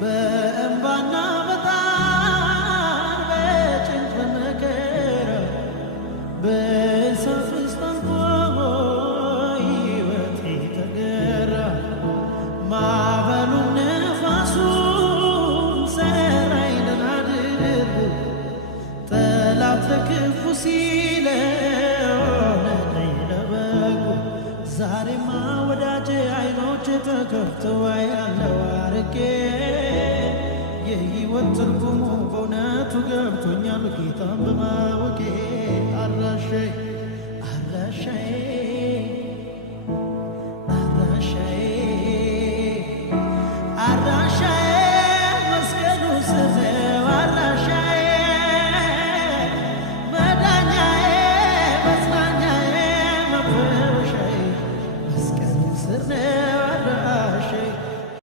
በእንባና በጣር በጭንቅ በመከራ በእሳት ውስጥ አልፎ ሕይወቴ ተገራ ማዕበሉም ነፋሱም ሰራኝ ደህና አድርጎ ጠላት ለክፉ ሲለው ሆነልኝ ለበጎ ዛሬማ ወዳጄ አይኖቼ ተከፍተው አያለው አርቄ የሕይወት ትርጉሙ በእውነቱ ገብቶኛል ጌታን በማወቄ አራሼ